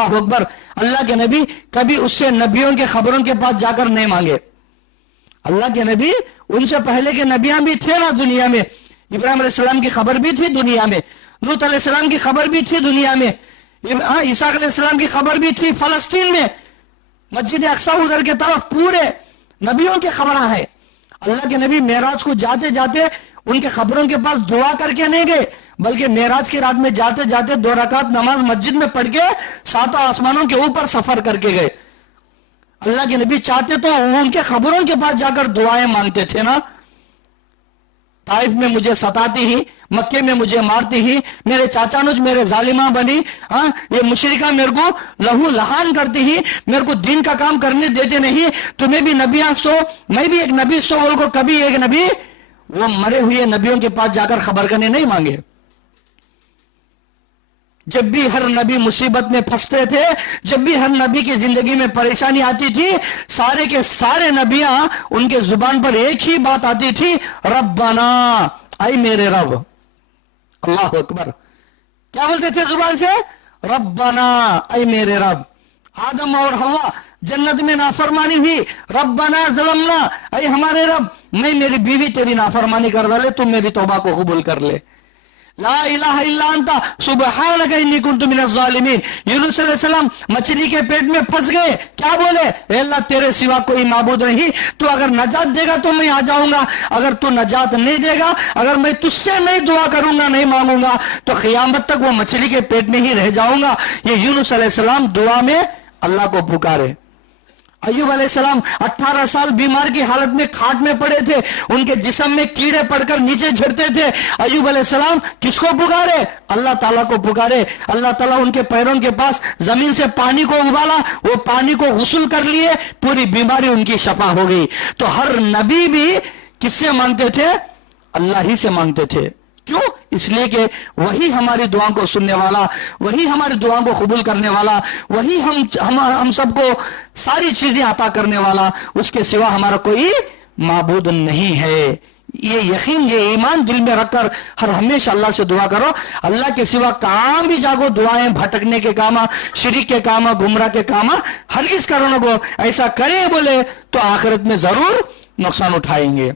अल्लाह अकबर। अल्लाह के नबी कभी उससे नबियों के खबरों के पास जाकर नहीं मांगे। अल्लाह के नबी, उनसे पहले के नबियां भी थे ना दुनिया में, इब्राहिम अलैहिस्सलाम की खबर भी थी दुनिया में, लूत अलैहिस्सलाम की खबर भी थी दुनिया में, ईसा अलैहिस्सलाम की खबर भी थी फलस्तीन में, मस्जिद अक्सा उधर के तरफ, पूरे नबियों की खबर है। अल्लाह के नबी मेराज को जाते जाते उनके खबरों के पास दुआ करके नहीं गए, बल्कि मेराज की रात में जाते जाते 2 रकात नमाज मस्जिद में पढ़ के 7 आसमानों के ऊपर सफर करके गए। अल्लाह के नबी चाहते तो उनके खबरों के पास जाकर दुआएं मांगते थे ना। ताइफ में मुझे सताती ही, मक्के में मुझे मारती ही, मेरे चाचा नुज मेरे जालिमा बनी, ये मुशरिका मेरे को लहू लहान करती ही, मेरे को दीन का काम करने देते नहीं, तुम्हें भी नबियां सो, मैं भी एक नबी सो, बोल को कभी एक नबी वो मरे हुए नबियों के पास जाकर खबर करने नहीं मांगे। जब भी हर नबी मुसीबत में फंसते थे, जब भी हर नबी की जिंदगी में परेशानी आती थी, सारे के सारे नबियां उनके जुबान पर एक ही बात आती थी, रब्बना, आई मेरे रब। अल्लाह अकबर। क्या बोलते थे जुबान से? रब्बना, आई मेरे रब। आदम और हवा जन्नत में नाफरमानी हुई, रब्बना ज़लमना, आई हमारे रब, मैं मेरी बीवी तेरी नाफरमानी कर डाले, तुम मेरी तौबा को कबूल कर ले। ला इलाहा इल्ला अंता सुब्हानका इन्नी कुन्तु मिनज़ ज़ालिमीन। यूनुस अलैहिस्सलाम मछली के पेट में फंस गए, क्या बोले? ए अल्लाह, तेरे सिवा कोई माबूद नहीं, तू अगर नजात देगा तो मैं आ जाऊंगा, अगर तू नजात नहीं देगा, अगर मैं तुझसे नहीं दुआ करूंगा, नहीं मांगूंगा, तो क़यामत तक वो मछली के पेट में ही रह जाऊंगा। ये यूनुस अलैहिस्सलाम दुआ में अल्लाह को पुकारे। अय्यूब अलैहिस्सलाम 18 साल बीमार की हालत में खाट में पड़े थे, उनके जिस्म में कीड़े पड़कर नीचे झड़ते थे। अय्यूब अलैहिस्सलाम किसको पुकारे? अल्लाह ताला को पुकारे। अल्लाह ताला उनके पैरों के पास जमीन से पानी को उबाला, वो पानी को गुस्ल कर लिए, पूरी बीमारी उनकी शफा हो गई। तो हर नबी भी किससे मांगते थे? अल्लाह ही से मांगते थे। क्यों? इसलिए कि वही हमारी दुआ को सुनने वाला, वही हमारी दुआ को कबूल करने वाला, वही हम सबको सारी चीजें अता करने वाला, उसके सिवा हमारा कोई माबूद नहीं है। ये यकीन, ये ईमान दिल में रखकर हर हमेशा अल्लाह से दुआ करो। अल्लाह के सिवा कहां भी जागो दुआएं भटकने के काम, शिरिक के काम, गुमराह के काम हरगिज करो न को। ऐसा करे बोले तो आखिरत में जरूर नुकसान उठाएंगे।